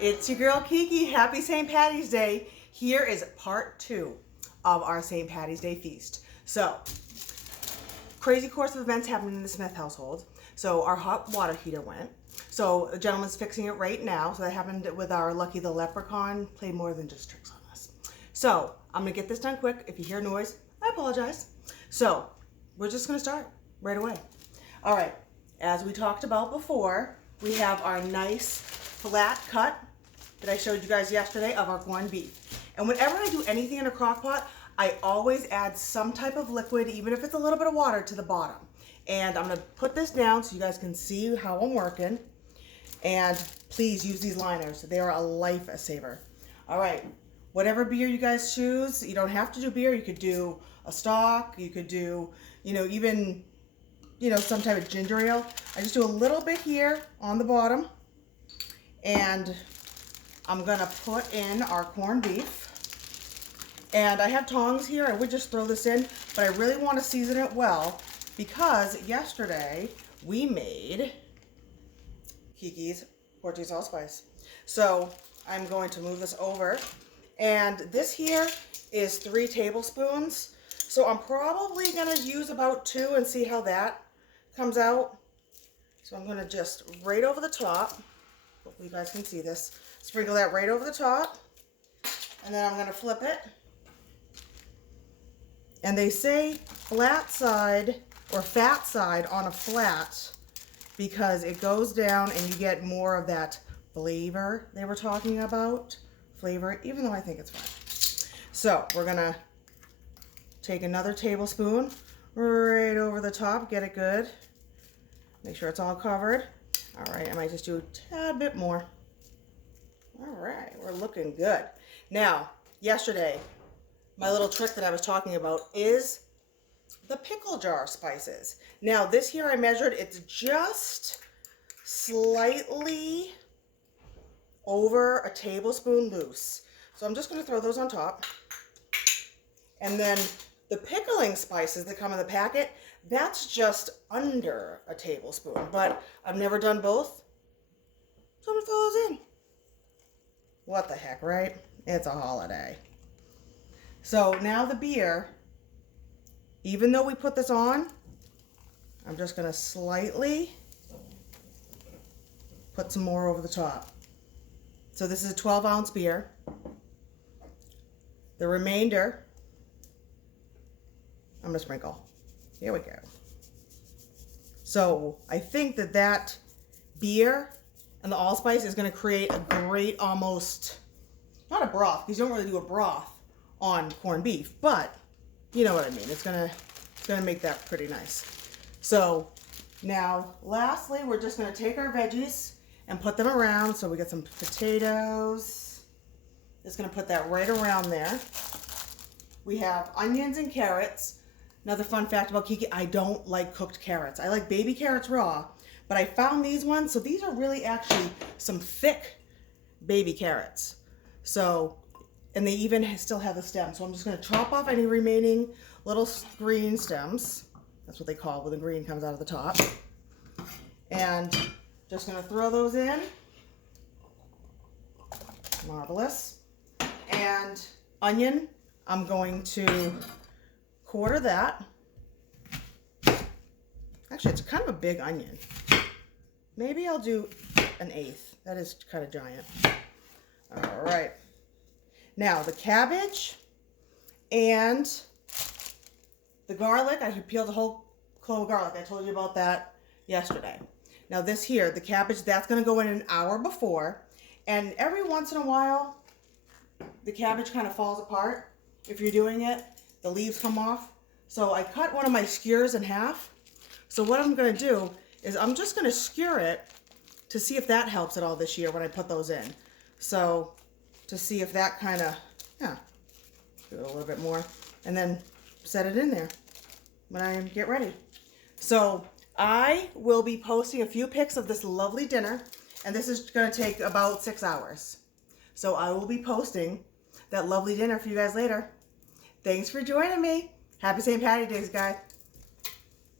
It's your girl Kiki. Happy St. Patty's Day. Here is part 2 of our St. Patty's Day feast. So, crazy course of events happening in the Smith household. So our hot water heater went. So the gentleman's fixing it right now. So that happened with our Lucky the Leprechaun. Played more than just tricks on us. So I'm gonna get this done quick. If you hear noise, I apologize. So we're just gonna start right away. All right, as we talked about before, we have our nice flat cut that I showed you guys yesterday of our corned beef. And whenever I do anything in a crock pot, I always add some type of liquid, even if it's a little bit of water, to the bottom. And I'm gonna put this down so you guys can see how I'm working. And please use these liners. They are a lifesaver. All right, whatever beer you guys choose, you don't have to do beer. You could do a stock, you could do, even, some type of ginger ale. I just do a little bit here on the bottom. And I'm gonna put in our corned beef. And I have tongs here. I would just throw this in, but I really want to season it well because yesterday we made KeeKee's Portuguese allspice. So I'm going to move this over. And this here is 3 tablespoons. So I'm probably going to use about 2 and see how that comes out. So I'm going to just right over the top. Hopefully you guys can see this. Sprinkle that right over the top. And then I'm going to flip it. And they say flat side or fat side on a flat because it goes down and you get more of that flavor they were talking about. Flavor, even though I think it's fine. So we're gonna take another tablespoon right over the top, get it good. Make sure it's all covered. All right, I might just do a tad bit more. All right, we're looking good. Now, yesterday, my little trick that I was talking about is the pickle jar spices. Now this here I measured, it's just slightly over a tablespoon loose. So I'm just gonna throw those on top. And then the pickling spices that come in the packet, that's just under a tablespoon, but I've never done both. So I'm gonna throw those in. What the heck, right? It's a holiday. So now the beer, even though we put this on, I'm just gonna slightly put some more over the top. So this is a 12-ounce beer. The remainder, I'm gonna sprinkle. Here we go. So I think that beer and the allspice is gonna create a great almost, not a broth, because you don't really do a broth on corned beef, but you know what I mean. It's gonna make that pretty nice. So now lastly, we're just gonna take our veggies and put them around. So we got some potatoes. Just gonna put that right around there. We have onions and carrots. Another fun fact about Kiki, I don't like cooked carrots. I like baby carrots raw, but I found these ones. So these are really actually some thick baby carrots. So, and they even still have the stem. So I'm just gonna chop off any remaining little green stems. That's what they call it when the green comes out of the top. And just gonna throw those in. Marvelous. And onion, I'm going to quarter that. Actually, it's kind of a big onion. Maybe I'll do an 1/8. That is kind of giant. All right. Now the cabbage and the garlic, I peeled a whole clove of garlic. I told you about that yesterday. Now this here, the cabbage, that's gonna go in an hour before. And every once in a while, the cabbage kind of falls apart. If you're doing it, the leaves come off. So I cut one of my skewers in half. So what I'm gonna do is I'm just gonna skewer it to see if that helps at all this year when I put those in. So to see if that kind of, do it a little bit more, and then set it in there when I get ready. So I will be posting a few pics of this lovely dinner, and this is gonna take about 6 hours. So I will be posting that lovely dinner for you guys later. Thanks for joining me. Happy St. Patty's Day, guys.